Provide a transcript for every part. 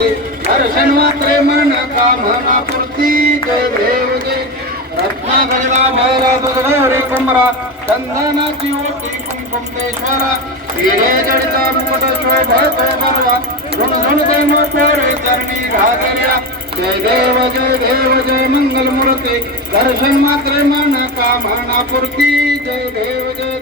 दर्शन मात्रे मन कामना पूर्ती जय देव जय रत्नाकरला भैरा दुधगौरी कुमरा चंदनाची ओटी कुंकुमेश्वरा हिरे जडिता मुकुट शोभतो बरवा ऋण ऋण जय मोरे चरणी घागर्या जय देव जय मंगल मूर्ती दर्शन मात्रे मन कामना पूर्ती जय देव जय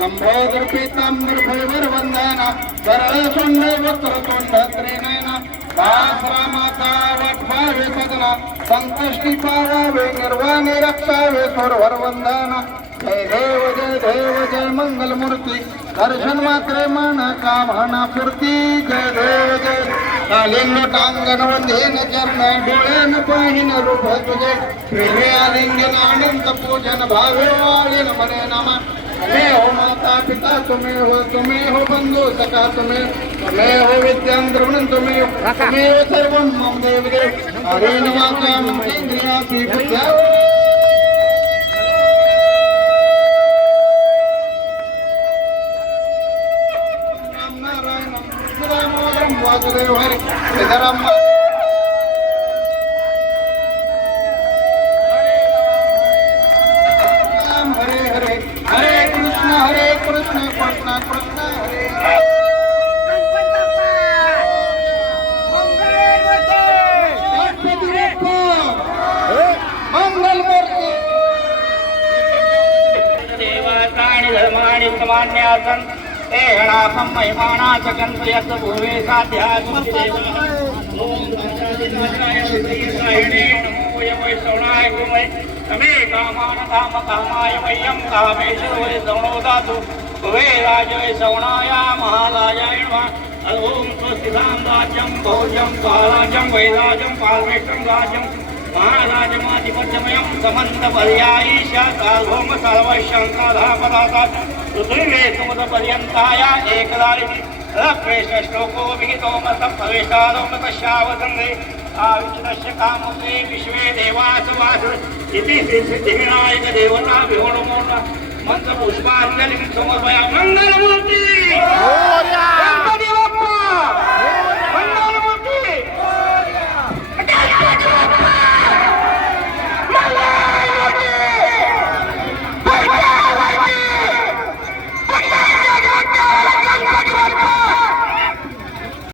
लंबोदर पीतांबर फळवर वंदना सरळ सोंड वक्र तोंड त्रिनयना दासरा माता वटवावे सदना संकष्टी पावावे निर्वाणी रक्षावे सोरवर वंदना जय देव जय मंगल मूर्ती दर्शन मात्रे मन कामना पूर्ती जय देव जय कालीन टांगण वंदेन चरण डोळ्यान पाहिन रूप तुझे प्रेमे आलिंगन अनंत पूजन भावे वाळीन मने नमा तुम्हें हो माता पिता तुम्हें हो बंधु सखा तुम्हें हो विद्यांद्रवण तुम्हें हो सर्व मम देव देव हरे नमाकाम इंद्रियासी बुद्ध्या नारायण दामोदरम वासुदेव हरे सीताराम हरे कृष्ण कृष्ण कृष्ण हरे मंगल मूर्ती देवतानि धर्माणि समान्यासन् ते गणापं महिमानाच कन्यत भुवे साध्यासु देवा ओम दासाय श्रीसायणे नमो यमय श्रवणाय कुमय तमे कामान धाम कामाय मह्यं कामेश्वरो दमनो दातु भुवे राजय श्रवणाय महाराजाय नमः ओम स्वस्तिधाम राज्यं भोज्यं पालाजं वैराजं पालवेष्टं राज्यं महाराजमाधिपत्यमयं समन्तपर्यायी सार्वभौम सर्वशङ्करापदाता पृथिवे समुद्रपर्यन्ताय एकदारिणि रक्वेशश्लोको विहितो मतप्रवेशादो मतशावसङ्गे आविष्टस्य कामते विश्वे देवासवास इति सिद्धिविनायक देवता विहोणमो मंत्रपुष्पाञ्जलिं समर्पयामि मंगलमूर्ति गणपति बप्पा